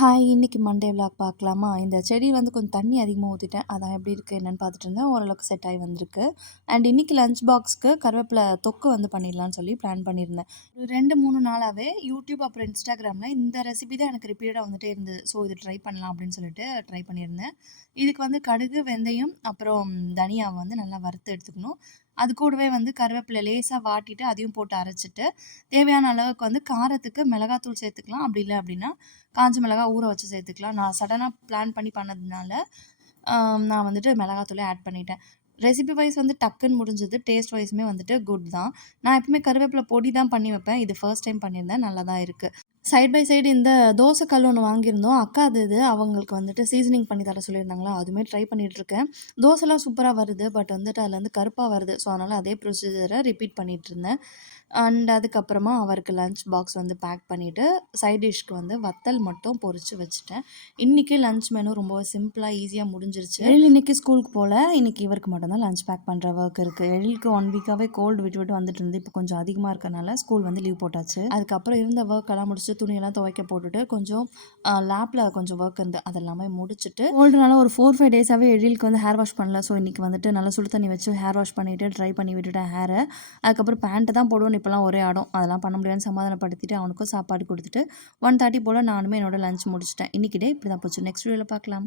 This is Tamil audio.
ஹாய்! இன்னைக்கு மண்டே விலாக் பார்க்கலாமா? இந்த செடி வந்து கொஞ்சம் தண்ணி அதிகமா ஊத்திட்டேன். அதான் எப்படி இருக்கு என்னன்னு பார்த்துட்டு இருந்தேன். ஓரளவுக்கு செட் ஆகி வந்திருக்கு. அண்ட் இன்னைக்கு லஞ்ச் பாக்ஸ்க்கு கருவேப்பில தொக்கு வந்து பண்ணிடலான்னு சொல்லி பிளான் பண்ணியிருந்தேன். ஒரு 2, 3 நாளாவே யூடியூப் அப்புறம் இன்ஸ்டாகிராமில் இந்த ரெசிபி தான் எனக்கு ரிப்பீட்டடாக வந்துட்டே இருந்தது. ஸோ இது ட்ரை பண்ணலாம் அப்படின்னு சொல்லிட்டு ட்ரை பண்ணியிருந்தேன். இதுக்கு வந்து கடுகு, வெந்தயம் அப்புறம் தனியாவை வந்து நல்லா வறுத்து எடுத்துக்கணும். அது கூடவே வந்து கருவேப்பிலை லேசாக வாட்டிட்டு அதையும் போட்டு அரைச்சிட்டு தேவையான அளவுக்கு வந்து காரத்துக்கு மிளகாத்தூள் சேர்த்துக்கலாம். அப்படி இல்லை அப்படின்னா காஞ்ச மிளகா ஊற வச்சு சேர்த்துக்கலாம். நான் சடனாக பிளான் பண்ணி பண்ணதுனால நான் வந்துட்டு மிளகாத்தூளே ஆட் பண்ணிட்டேன். ரெசிபி வைஸ் வந்து டக்குன்னு முடிஞ்சது. டேஸ்ட் வைஸுமே வந்துட்டு குட் தான். நான் எப்பவுமே கருவேப்பிலை பொடி தான் பண்ணி வைப்பேன். இது ஃபர்ஸ்ட் டைம் பண்ணியிருந்தேன். நல்லா தான் இருக்குது. சைட் பை சைடு இந்த தோசை கல் ஒன்று வாங்கியிருந்தோம். அக்கா அது இது அவங்களுக்கு வந்துட்டு சீசனிங் பண்ணி தர சொல்லியிருந்தாங்களா, அதுவுமே ட்ரை பண்ணிகிட்ருக்கேன். தோசைலாம் சூப்பராக வருது. பட் வந்துட்டு அதில் வந்து கருப்பாக வருது. ஸோ அதனால் அதே ப்ரொசீஜரை ரிப்பீட் பண்ணிகிட்ருந்தேன். அண்ட் அதுக்கப்புறமா அவருக்கு லஞ்ச் பாக்ஸ் வந்து பேக் பண்ணிவிட்டு சைட் டிஷ்க்கு வந்து வத்தல் மட்டும் பொரித்து வச்சுட்டேன். இன்றைக்கி லஞ்ச் மெனு ரொம்ப சிம்பிளாக ஈஸியாக முடிஞ்சிருச்சு. இன்னைக்கு ஸ்கூலுக்கு போகல. இன்றைக்கி இவருக்கு மட்டும்தான் லஞ்ச் பேக் பண்ணுற ஒர்க் இருக்குது. எழிலுக்கு 1 வீக்காகவே கோல்டு விட்டு விட்டு வந்துட்டு இருந்து இப்போ கொஞ்சம் அதிகமாக இருக்கறனால ஸ்கூல் வந்து லீவ் போட்டாச்சு. அதுக்கப்புறம் இருந்த ஒர்க்கெல்லாம் முடிச்சுட்டு துணியெல்லாம் துவைக்க போட்டுட்டு கொஞ்சம் லேப்பில் கொஞ்சம் ஒர்க் இருந்து அதெல்லாமே முடிச்சுட்டு கோல்டுனால ஒரு 4-5 டேஸாகவே எழிலுக்கு வந்து ஹேர் வாஷ் பண்ணல. ஸோ இன்றைக்கி வந்துட்டு நல்லா சுடு தண்ணி வச்சு ஹேர் வாஷ் பண்ணிவிட்டு ட்ரை பண்ணி விட்டுட்டேன் ஹேரை. அதுக்கப்புறம் பேண்ட்டு தான் போடுவேன். இப்போலாம் ஒரே ஆடம். அதெல்லாம் பண்ண முடியாதுன்னு சமாதானப்படுத்திட்டு அவனுக்கும் சாப்பாடு கொடுத்துட்டு 1:30 போல் நானுமே என்னோட லஞ்ச் முடிச்சிட்டேன். இன்றைக்கி டே இப்படி தான் போச்சு. நெக்ஸ்ட் வீடியோவில் பார்க்கலாம்.